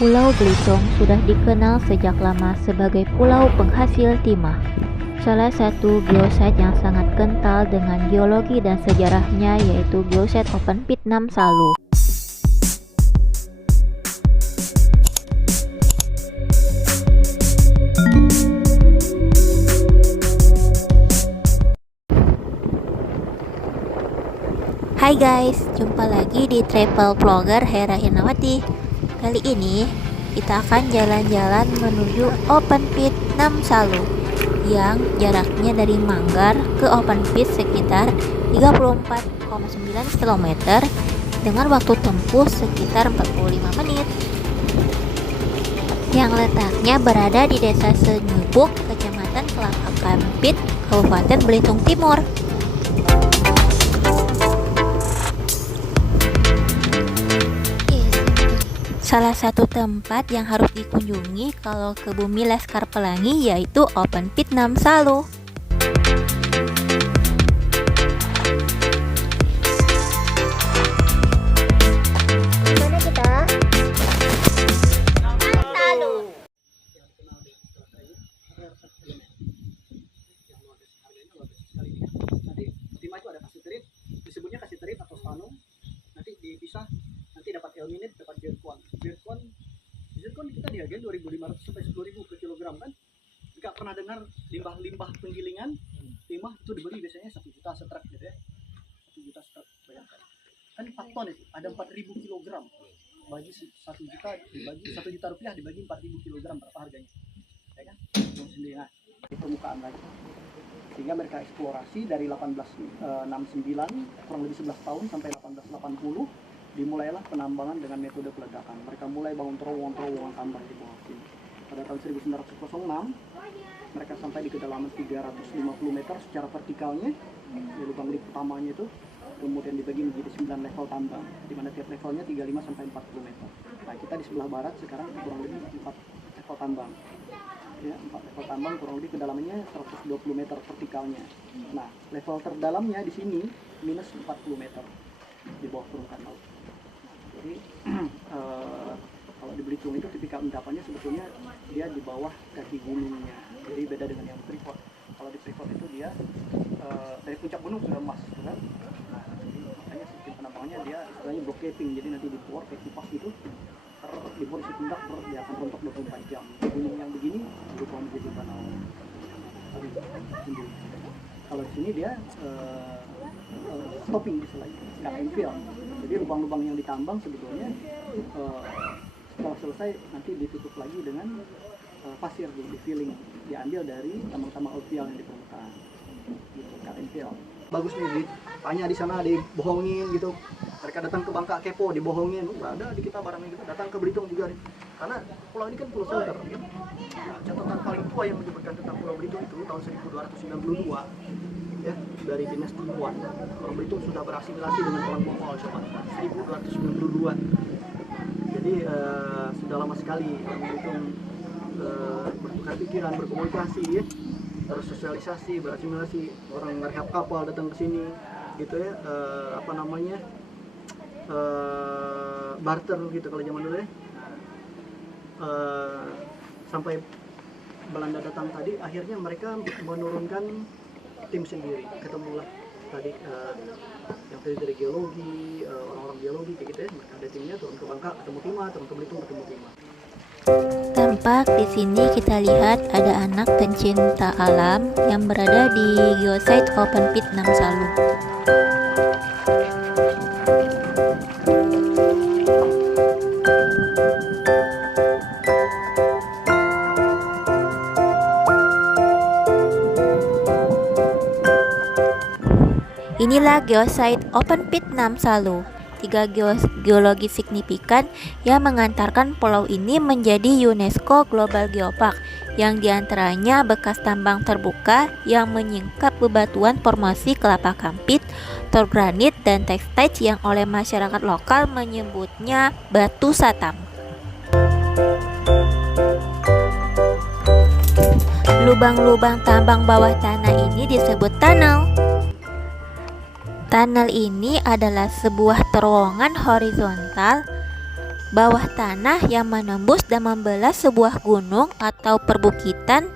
Pulau Belitung sudah dikenal sejak lama sebagai pulau penghasil timah. Salah satu geosite yang sangat kental dengan geologi dan sejarahnya yaitu geosite open pit Nam Salu. Hai guys, jumpa lagi di travel vlogger Hera Hirnawati. Kali ini kita akan jalan-jalan menuju open pit Nam Salu yang jaraknya dari Manggar ke open pit sekitar 34,9 km dengan waktu tempuh sekitar 45 menit. Yang letaknya berada di Desa Senyubuk, Kecamatan Kelapa Kampit, Kabupaten Belitung Timur. Salah satu tempat yang harus dikunjungi kalau ke Bumi Laskar Pelangi yaitu open pit Nam Salu. Mana kita? Nam Salu. Timah itu ada kasiterit, disebutnya kasiterit atau spanum. Nanti dipisah, nanti dapat ilmenite, dapat zircon kita di hargain 2.500 sampai 10.000 per kilogram kan. Jika pernah dengar limbah penggilingan timah itu dibeli biasanya 1 juta setrek gitu ya, 1 juta setrek, bayangkan kan 4 ton itu ada 4.000 kilogram, bagi 1 juta dibagi 1 juta rupiah dibagi 4.000 kilogram, berapa harganya ya kan, sendiri. Nah, di permukaan lagi sehingga mereka eksplorasi dari 1869 kurang lebih 11 tahun sampai 1880 dimulailah penambangan dengan metode peledakan. Mereka mulai bangun terowongan tambang di bawah sini. Pada tahun 1906 mereka sampai di kedalaman 350 meter secara vertikalnya di lubang lift utamanya itu, kemudian dibagi menjadi 9 level tambang di mana tiap levelnya 35 sampai 40 meter. Nah, kita di sebelah barat sekarang kurang lebih 4 level tambang. Ya, 4 level tambang kurang lebih kedalamannya 120 meter vertikalnya. Nah, level terdalamnya di sini minus 40 meter di bawah permukaan laut. Jadi kalau di Belitung itu tipikal endapannya sebetulnya dia di bawah kaki gunungnya. Jadi beda dengan yang Freeport. Kalau di Freeport itu dia dari puncak gunung sudah emas, kan? Nah, jadi makanya sistem penambangannya dia istilahnya block caving. Jadi nanti di bor kayak kipas gitu, di bor isi pundak dia akan rontok 24 jam. Di gunung yang begini berubah menjadi tanah sendiri. Kalau di sini dia stopping istilahnya, cut and fill. Jadi lubang-lubang yang ditambang sebetulnya setelah selesai nanti ditutup lagi dengan pasir di filling, diambil dari tambang-tambang alluvial yang di permukaan. Gitu, cut and fill. Bagus nih, tanya di sana dibohongin gitu. Mereka datang ke Bangka kepo, dibohongin, ada di kita barangnya gitu. Datang ke Belitung juga nih. Karena pulau ini kan pulau shelter. Nah, catatan paling tua yang menyebutkan tentang Pulau Belitung itu tahun 1292 ya, dari dinasti Yuan. Pulau Belitung sudah berasimilasi dengan orang Mongol, coba 1292. Jadi sudah lama sekali orang Belitung bertukar pikiran, berkomunikasi ya, bersosialisasi, berasimilasi. Orang merehab kapal datang ke sini gitu ya, barter gitu kalau zaman dulu ya. Sampai Belanda datang tadi, akhirnya mereka menurunkan tim sendiri. Ketemulah tadi yang tadi dari geologi, orang-orang geologi kayak gitu ya. Mereka ada timnya turun ke Bangka, ketemu Timah, turun ke Belitung, ketemu Timah. Tampak di sini kita lihat ada anak pencinta alam yang berada di geosite open pit Nam Salu. Inilah geosite open pit Nam Salu, 3 geologi signifikan yang mengantarkan pulau ini menjadi UNESCO Global Geopark, yang diantaranya bekas tambang terbuka yang menyingkap bebatuan formasi Kelapa Kampit, torgranit, dan tekstite yang oleh masyarakat lokal menyebutnya batu satam. Lubang-lubang tambang bawah tanah ini disebut tunnel. Tunnel ini adalah sebuah terowongan horizontal bawah tanah yang menembus dan membelah sebuah gunung atau perbukitan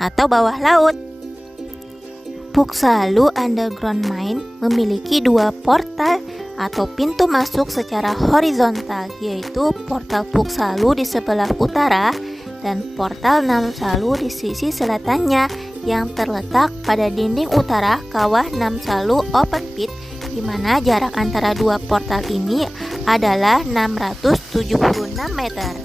atau bawah laut. Puksalu Underground Mine memiliki dua portal atau pintu masuk secara horizontal, yaitu portal Puksalu di sebelah utara dan portal Namsalu di sisi selatannya yang terletak pada dinding utara kawah Namsalu Open Pit, di mana jarak antara dua portal ini adalah 676 meter.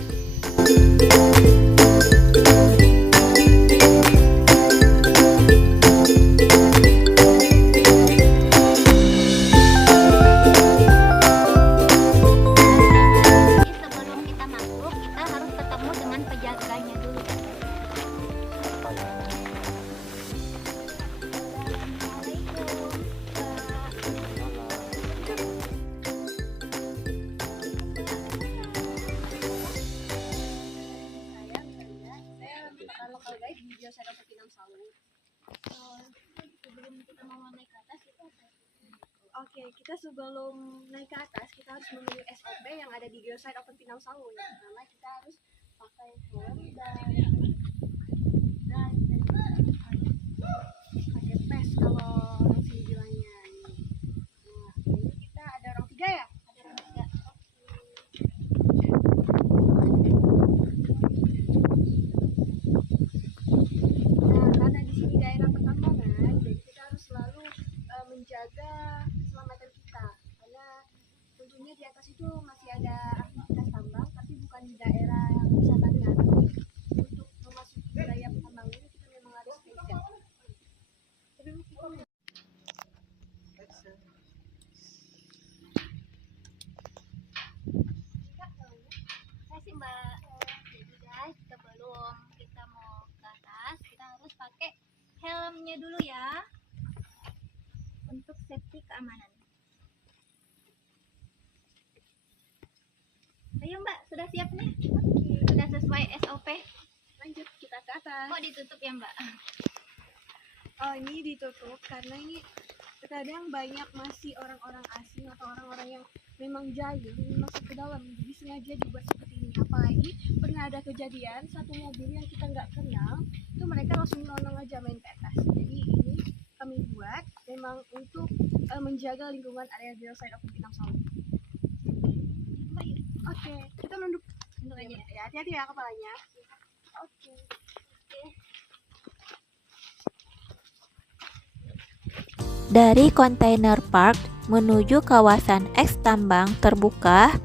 Sebelum kita masuk, kita harus ketemu dengan penjaganya dulu. Saya lokal guide di Geosite of Pinangsalu. Sebelum kita mau naik ke atas, Oke, kita sebelum naik ke atas, kita harus memenuhi SOP yang ada di Geosite Open Pinangsalu. Yang pertama, kita harus pakai helm dan pakai vest kalau orang sini bilangnya. Nah, ini kita ada orang tiga ya? Ada orang tiga. Nah, karena di sini daerah pertambangan, jadi kita harus selalu menjaga keselamatan kita, karena tentunya di atas itu masih ada aktivitas tambang, tapi bukan di daerah yang wisatanya. Untuk memasuki wilayah pertambangan ini kita memang harus stay safe. Terima kasih Mbak. Jadi guys, sebelum kita mau ke atas, kita harus pakai helmnya dulu ya, untuk safety keamanan. Ayo Mbak, sudah siap nih? Sudah sesuai SOP? Lanjut, kita ke atas. Kok ditutup ya Mbak? Oh, ini ditutup karena ini terkadang banyak masih orang-orang asing atau orang-orang yang memang jahil ingin masuk ke dalam, jadi sengaja dibuat seperti ini. Apalagi pernah ada kejadian satu mobil yang kita nggak kenal, itu mereka langsung nonong aja main ke atas. Jadi ini kami buat memang untuk menjaga lingkungan area Geosite of Pinangsalu. Oke, kita nunduk aja ya. Hati-hati ya kepalanya. Oke. Dari Container Park menuju kawasan eks tambang terbuka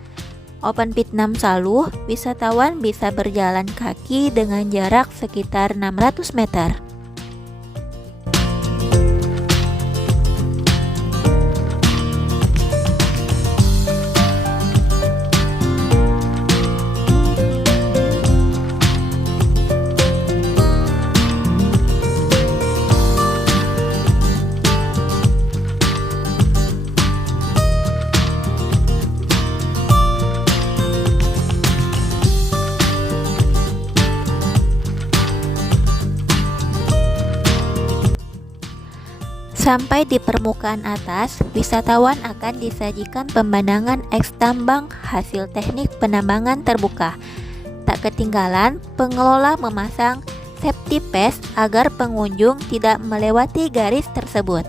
Open Pit Namsalu, wisatawan bisa berjalan kaki dengan jarak sekitar 600 meter. Sampai di permukaan atas, wisatawan akan disajikan pemandangan eks tambang hasil teknik penambangan terbuka. Tak ketinggalan, pengelola memasang safety vest agar pengunjung tidak melewati garis tersebut.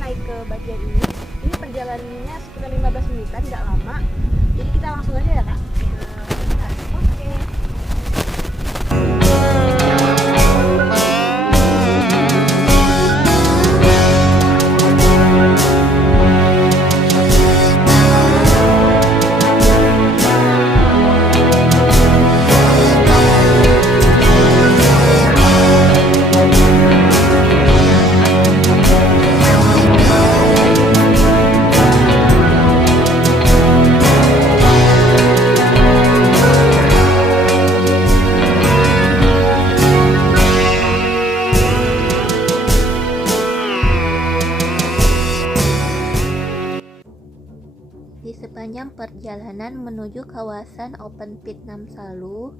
naik ke bagian ini. Ini perjalanannya sekitar 15 menitan, nggak lama. Jadi kita langsung aja ya kak. Oke. Di sepanjang perjalanan menuju kawasan Open Pit Namsalu,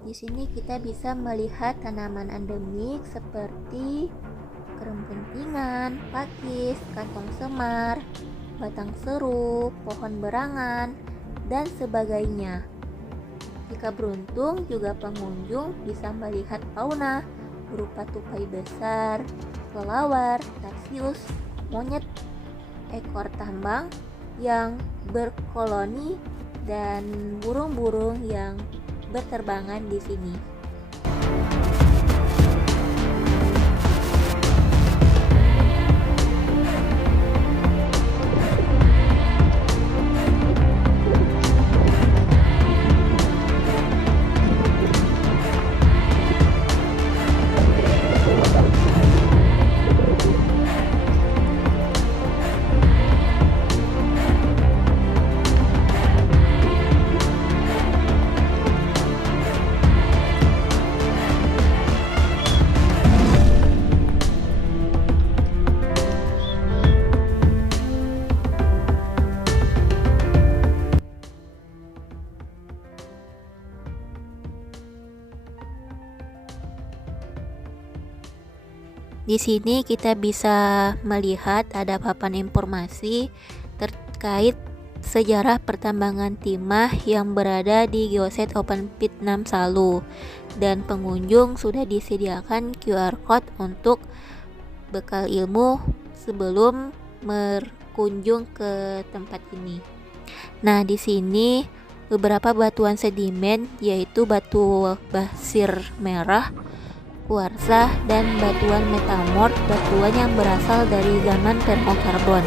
di sini kita bisa melihat tanaman endemik seperti kerempentingan, pakis, kantong semar, batang seru, pohon berangan, dan sebagainya. Jika beruntung, juga pengunjung bisa melihat fauna berupa tupai besar, kelelawar, tarsius, monyet ekor tambang yang berkoloni, dan burung-burung yang berterbangan di sini. Di sini kita bisa melihat ada papan informasi terkait sejarah pertambangan timah yang berada di Geoset Open Pit Namsalu, dan pengunjung sudah disediakan QR code untuk bekal ilmu sebelum berkunjung ke tempat ini. Nah, di sini beberapa batuan sedimen yaitu batu basir merah, kuarsa, dan batuan metamorf, batuan yang berasal dari zaman termokarbon.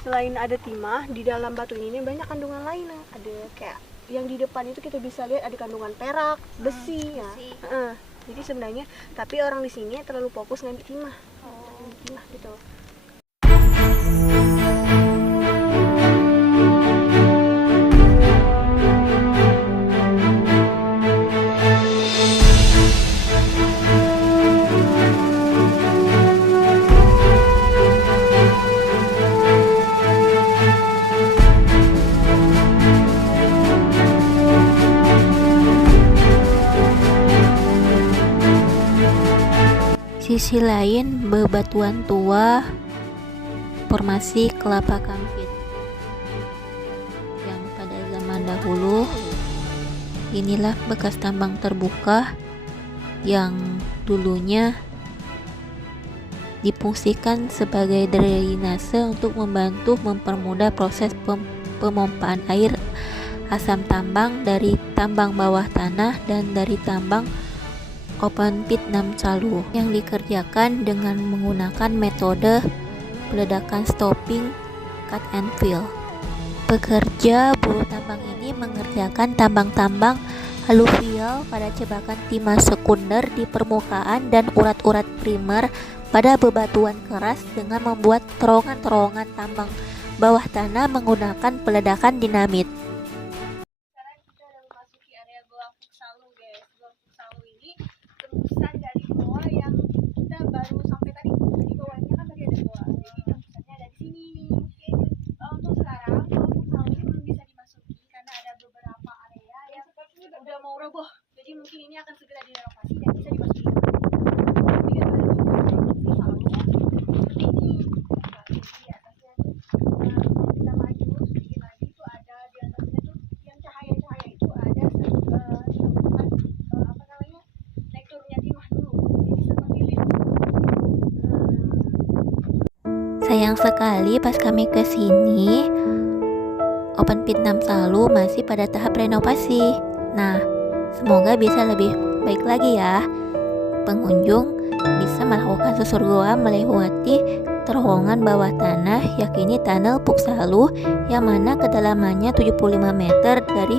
Selain ada timah, di dalam batu ini banyak kandungan lain. Ada kayak yang di depan itu kita bisa lihat ada kandungan perak, besi ya. Jadi sebenarnya tapi orang di sini terlalu fokus ngambil timah. Timah gitu. Sisi lain, bebatuan tua formasi kelapa kampit yang pada zaman dahulu inilah bekas tambang terbuka yang dulunya difungsikan sebagai drainase untuk membantu mempermudah proses pemompaan air asam tambang dari tambang bawah tanah dan dari tambang Open Pit Namsalu yang dikerjakan dengan menggunakan metode peledakan stopping, cut and fill. Pekerja buruh tambang ini mengerjakan tambang-tambang aluvial pada cebakan timah sekunder di permukaan dan urat-urat primer pada bebatuan keras dengan membuat terowongan-terowongan tambang bawah tanah menggunakan peledakan dinamit. Sekarang kita udah memasuki area Sayang sekali pas kami ke sini, Open Pit Namsalu masih pada tahap renovasi. Nah, semoga bisa lebih baik lagi ya. Pengunjung bisa melakukan susur goa melewati terowongan bawah tanah, yakni Tunnel Puksalu yang mana kedalamannya 75 meter dari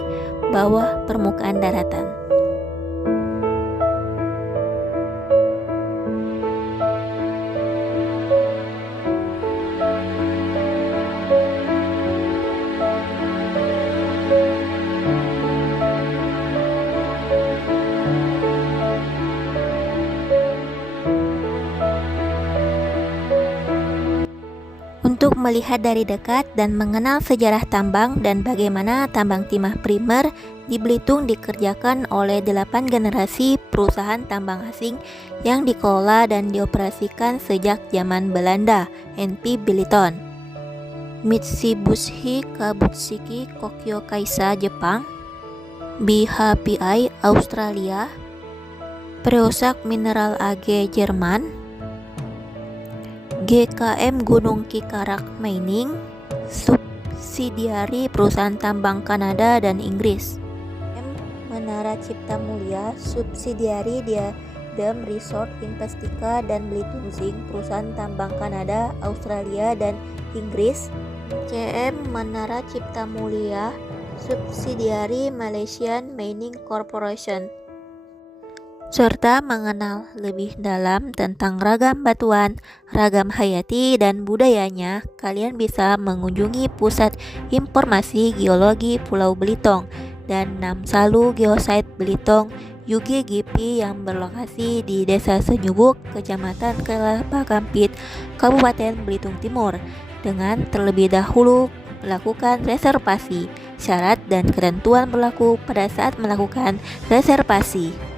bawah permukaan daratan. Untuk melihat dari dekat dan mengenal sejarah tambang dan bagaimana tambang timah primer di Belitung dikerjakan oleh 8 generasi perusahaan tambang asing yang dikelola dan dioperasikan sejak zaman Belanda, NP Billiton, Mitsubishi Kabushiki Kokyo Kaisa Jepang, BHPI Australia, Preosak Mineral AG Jerman, GKM Gunung Kikarak Mining, subsidiari perusahaan tambang Kanada dan Inggris. Menara Cipta Mulia, subsidiari Diadem Resort Investika dan Belitung Zinc, perusahaan tambang Kanada, Australia dan Inggris. CM Menara Cipta Mulia, subsidiari Malaysian Mining Corporation. Serta mengenal lebih dalam tentang ragam batuan, ragam hayati dan budayanya, kalian bisa mengunjungi Pusat Informasi Geologi Pulau Belitung dan Namsalu Geosite Belitung UGGP yang berlokasi di Desa Senyubuk, Kecamatan Kelapa Kampit, Kabupaten Belitung Timur, dengan terlebih dahulu melakukan reservasi. Syarat dan ketentuan berlaku pada saat melakukan reservasi.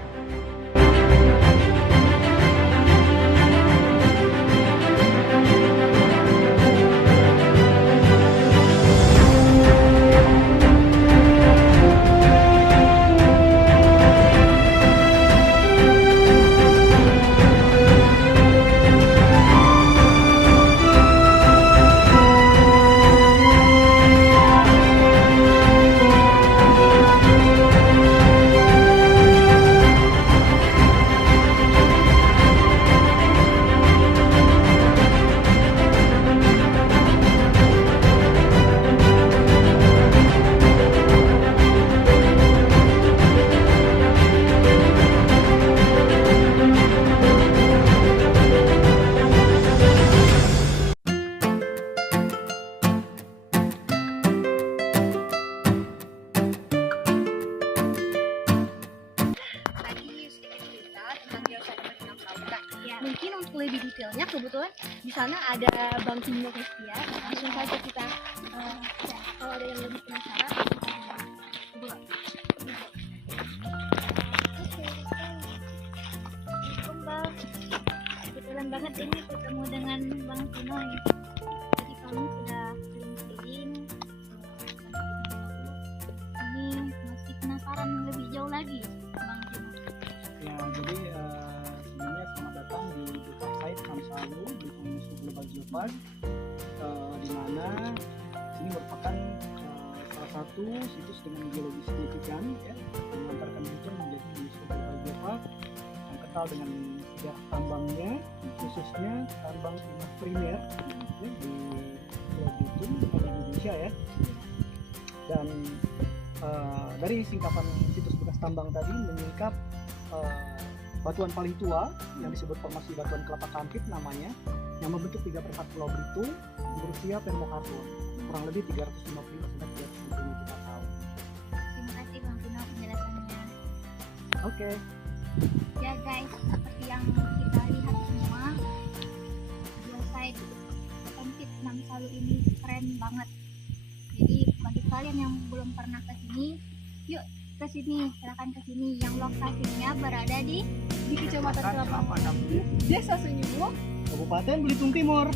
Mungkin untuk lebih detailnya, kebetulan di sana ada Bang Timo Kestia. Langsung saja kita kalau ada yang lebih penasaran. Kebetulan banget ini ketemu dengan Bang Timo ya. Jadi kami sudah keliling-keliling. Ini masih penasaran lebih jauh lagi, Bang Timo. Ya, jadi sebelumnya selamat datang di site Namsalu di Museum Global Geopark, di mana ini merupakan salah satu situs dengan geologi signifikan ya, yang mengantarkan Belitung menjadi Museum Global Geopark yang kental dengan sejarah tambangnya, khususnya tambang timah primer ya, di Pulau Belitung, di Indonesia ya. Dan dari singkapan situs bekas tambang tadi menyingkap batuan paling tua yang disebut formasi batuan Kelapa Kampit namanya, yang membentuk 3/4 Pulau Belitung berusia Permokarton kurang lebih 350 sampai 360 juta tahun. Terima kasih Bang Tino penjelasannya. Oke. Ya guys, seperti yang kita lihat semua, geosite Open Pit Namsalu ini keren banget. Jadi bagi kalian yang belum pernah ke sini, yuk ke sini, silakan ke sini. Yang lokasinya berada di Kecamatan Kelapa Kampit, Desa Senyubuk, Kabupaten Belitung Timur.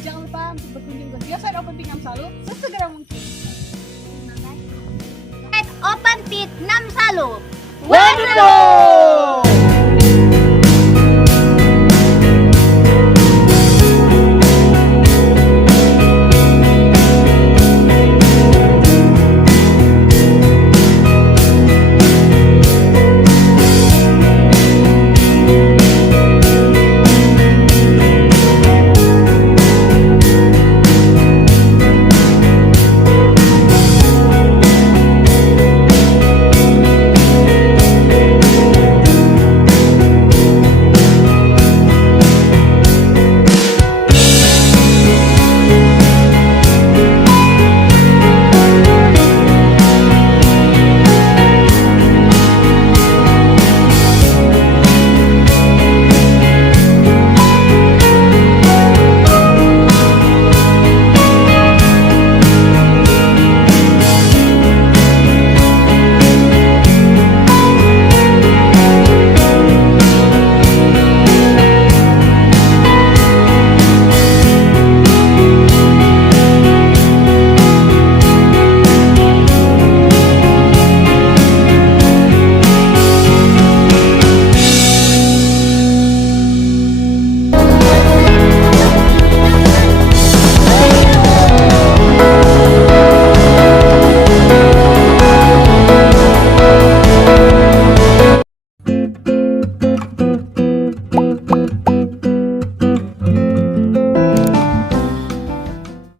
Jangan lupa untuk berkunjung ke geosite Open Pit Namsalu sesegera mungkin. Terima kasih. Open Pit Namsalu. Wonderful!